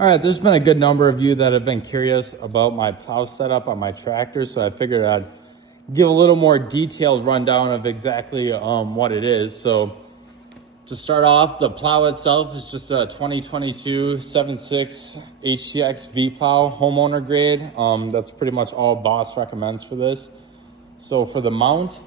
All right, there's been a good number of you that have been curious about my plow setup on my tractor, so I figured I'd give a little more detailed rundown of exactly what it is. So to start off, the plow itself is just a 2022 7.6 HTX V plow, homeowner grade. That's pretty much all Boss recommends for this. So for the mount,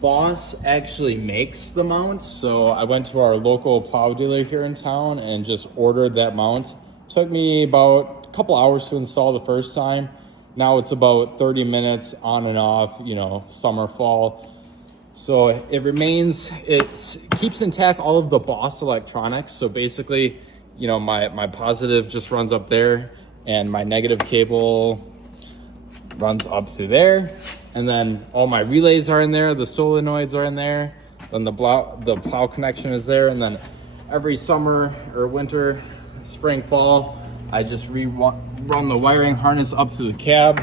Boss actually makes the mount. So I went to our local plow dealer here in town and just ordered that mount. Took me about a couple hours to install the first time. Now it's about 30 minutes on and off, summer, fall. So it keeps intact all of the Boss electronics. So basically, my positive just runs up there and my negative cable runs up through there. And then all my relays are in there, the solenoids are in there, then the plow connection is there. And then every summer or winter, spring, fall, I just run the wiring harness up through the cab.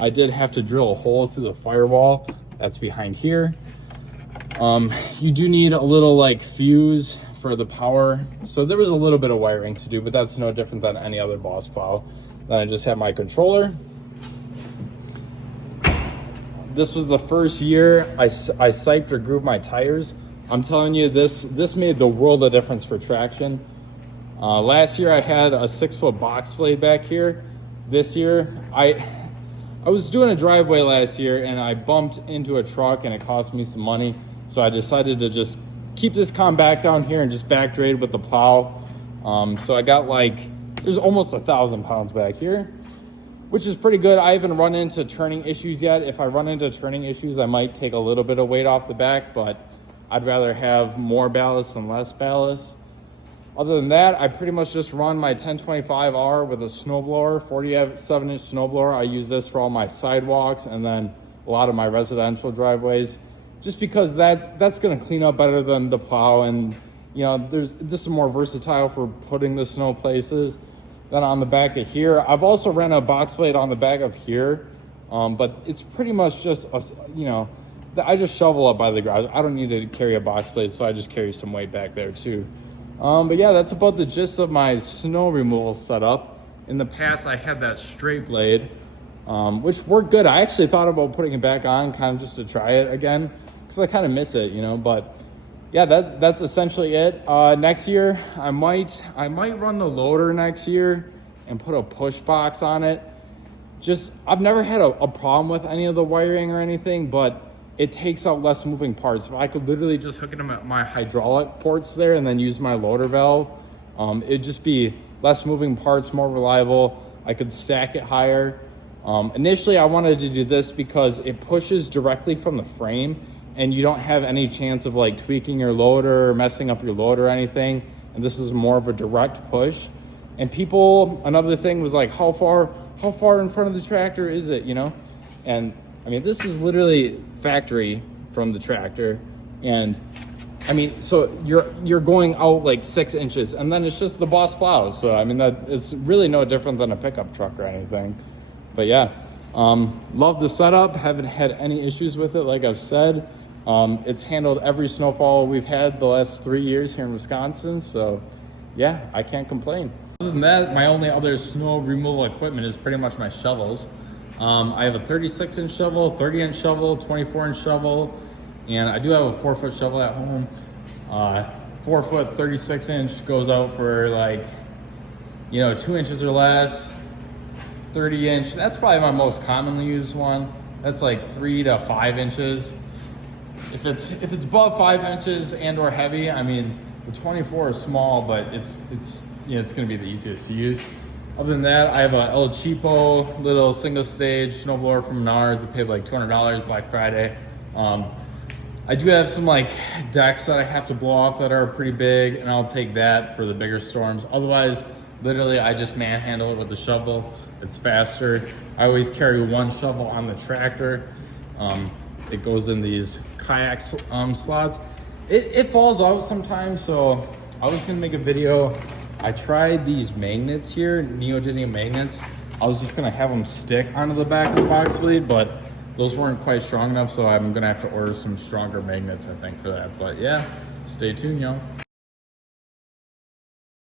I did have to drill a hole through the firewall that's behind here. You do need a little fuse for the power. So there was a little bit of wiring to do, but that's no different than any other Boss plow. Then I just have my controller. This was the first year I siped or grooved my tires. I'm telling you, this made the world of difference for traction. Last year I had a 6-foot box blade back here. This year, I was doing a driveway last year and I bumped into a truck and it cost me some money. So I decided to just keep this compact down here and just back grade with the plow. So I got there's almost 1,000 pounds back here, which is pretty good. I haven't run into turning issues yet. If I run into turning issues, I might take a little bit of weight off the back, but I'd rather have more ballast than less ballast. Other than that, I pretty much just run my 1025R with a snowblower, 47-inch snowblower. I use this for all my sidewalks and then a lot of my residential driveways, just because that's going to clean up better than the plow. And this is more versatile for putting the snow places. Then on the back of here, I've also ran a box blade on the back of here, but it's pretty much just I just shovel up by the garage. I don't need to carry a box blade, so I just carry some weight back there too. But yeah, that's about the gist of my snow removal setup. In the past, I had that straight blade, which worked good. I actually thought about putting it back on kind of just to try it again, because I kind of miss it, but yeah, that's essentially it. Next year, I might run the loader next year and put a push box on it. I've never had a problem with any of the wiring or anything, but it takes out less moving parts. If I could literally just hook it to my hydraulic ports there and then use my loader valve, it'd just be less moving parts, more reliable. I could stack it higher. Initially, I wanted to do this because it pushes directly from the frame and you don't have any chance of tweaking your loader or messing up your loader or anything. And this is more of a direct push. And another thing was how far in front of the tractor is it, And I mean, this is literally factory from the tractor. And I mean, so you're going out 6 inches and then it's just the Boss plows. So I mean, that is really no different than a pickup truck or anything. But yeah, love the setup. Haven't had any issues with it, like I've said. It's handled every snowfall we've had the last 3 years here in Wisconsin. So yeah, I can't complain. Other than that, my only other snow removal equipment is pretty much my shovels. I have a 36-inch shovel, 30-inch shovel, 24-inch shovel, and I do have a 4-foot shovel at home. 4-foot, 36-inch goes out for 2 inches or less. 30-inch, that's probably my most commonly used one. That's 3 to 5 inches. If it's above 5 inches and or heavy, I mean, the 24 is small, but it's going to be the easiest to use. Other than that, I have a El Cheapo little single stage snowblower from Menards. I paid $200 Black Friday. I do have some decks that I have to blow off that are pretty big, and I'll take that for the bigger storms. Otherwise, literally, I just manhandle it with the shovel. It's faster. I always carry one shovel on the tractor. It goes in these kayak slots. It falls out sometimes, so I was gonna make a video. I tried these magnets here, neodymium magnets. I was just gonna have them stick onto the back of the box blade, but those weren't quite strong enough, so I'm gonna have to order some stronger magnets, I think, for that. But yeah, stay tuned, y'all.